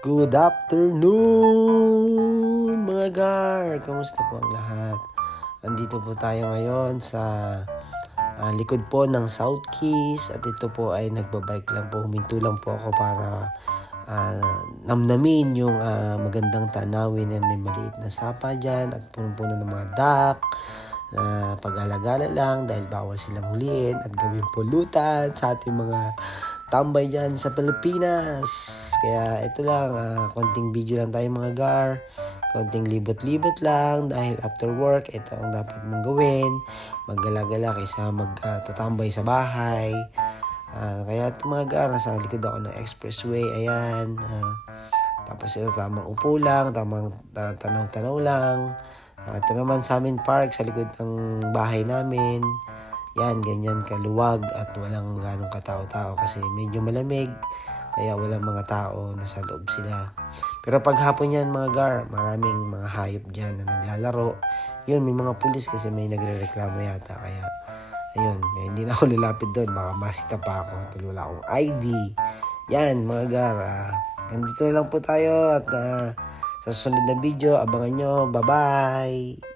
Good afternoon mga gar! Kamusta po ang lahat? Andito po tayo ngayon sa likod po ng South Keys at ito po ay nagbabike lang po. Huminto lang po ako para namnamin yung magandang tanawin na may maliit na sapa dyan at punong-puno ng mga duck na pag-alagala lang dahil bawal silang huliin at gawing pulutan sa ating mga tambay dyan sa Pilipinas. Kaya ito lang, konting video lang tayo mga gar, konting libot-libot lang dahil after work, ito ang dapat mong gawin, maggala-gala kaysa magtatambay sa bahay. Kaya ito mga gar, nasa likod ako ng expressway, ayan. Tapos ito tamang upo lang, tamang tanaw-tanaw lang. Ito naman sa amin park sa likod ng bahay namin. Yan, ganyan kaluwag at walang ganong katao-tao kasi medyo malamig. Kaya walang mga tao, nasa loob sila. Pero pag hapon yan mga gar, maraming mga hayop dyan na naglalaro. Yun, may mga pulis kasi may nagre-reklamo yata. Kaya, ayun, hindi na ako lalapit doon. Baka masita pa ako. Tuloy wala akong ID. Yan, mga gar. Nandito na lang po tayo at sa susunod na video, abangan nyo. Bye-bye!